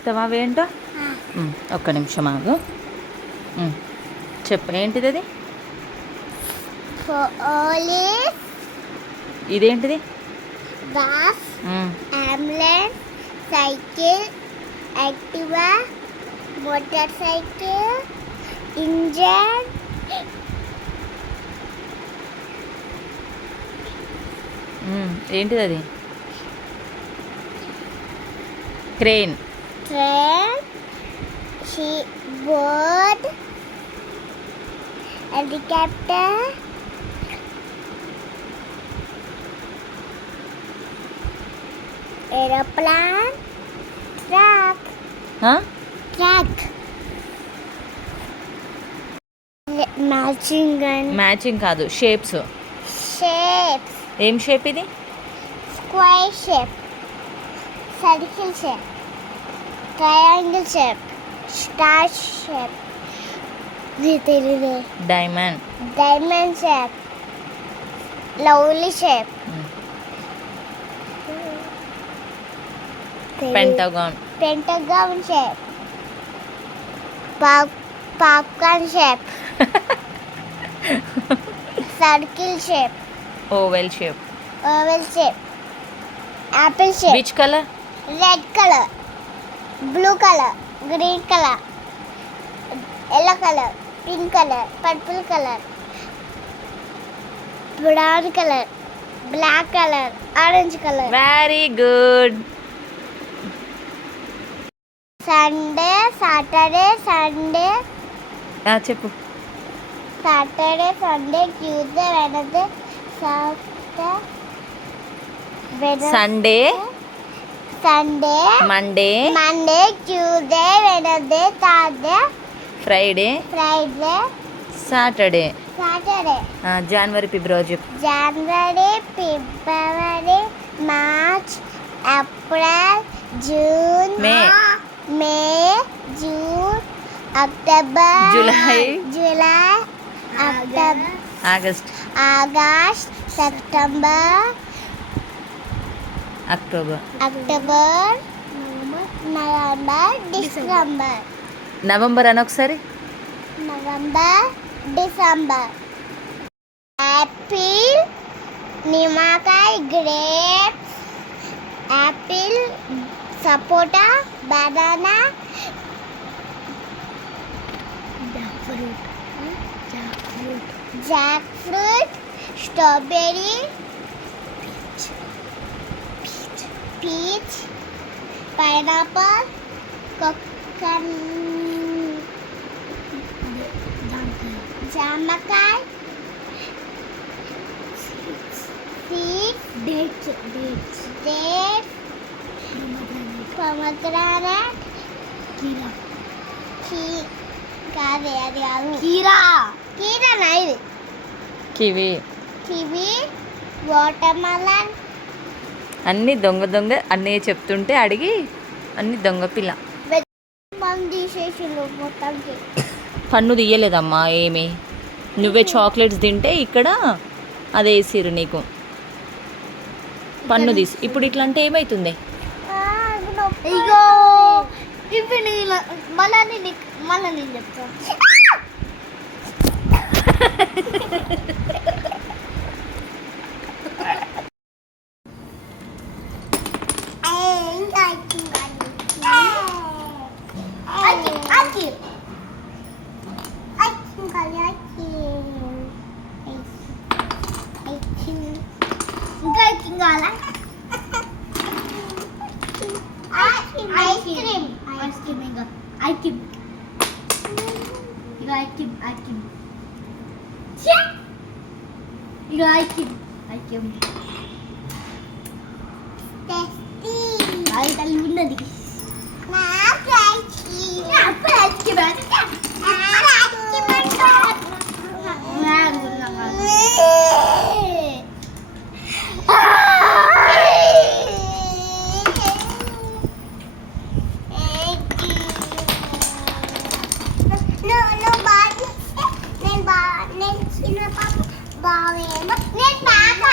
చెప్తావా అవేంటో ఉమ్, ఒక్క నిమిషం ఆగు. చెప్పు ఏంటిది అది? ఇదేంటిది? Bus. Ambulance. Cycle. Activa. Motor cycle. Engine. ఏంటిది అది? Crane. Train ship boat helicopter aeroplane truck ఆ? ట్రక్ మ్యాచింగ్ మ్యాచింగ్ కాదు షేప్స్ షేప్స్ ఏం షేప్ ఇది? Square shape circle shape triangle shape, star shape, diamond, diamond shape, lovely shape, hmm. pentagon, pentagon shape, pop, popcorn shape, circle shape, oval shape, oval shape, apple shape. Which color? Red color. Blue colour green colour yellow colour pink colour purple colour brown colour black colour orange colour very good Sunday Saturday Sunday చెప్పు. Saturday Sunday Tuesday Wednesday Sunday Sunday Monday Monday Tuesday Wednesday Thursday Friday Friday Saturday Saturday January February January February March April June May. May June October July. July October August August September October October November December November అని ఒకసారి November December apple నిమ్మకాయ grapes apple sapota banana jackfruit strawberry peach, pineapple, coconut, jamakai, seeds, dates, dates, dates, pomegranate, kira, ki, क्या दे यार कीरा कीरा नहीं kiwi kiwi watermelon అన్ని దొంగ దొంగ అన్నీ చెప్తుంటే అడిగి అన్ని దొంగ పిల్ల. పన్ను తీయలేదమ్మా ఏమి. నువ్వే చాక్లెట్స్ తింటే ఇక్కడ అదే వేసిరు నీకు. పన్ను తీసి. ఇప్పుడు ఇట్లా అంటే ఏమవుతుంది మళ్ళా నేను మళ్ళా నేను చెప్తాను ఇంకా కావాలా ఐస్ క్రీమ్ ఐస్ క్రీమ్ ఇంకా bò mẹ mất nét bà con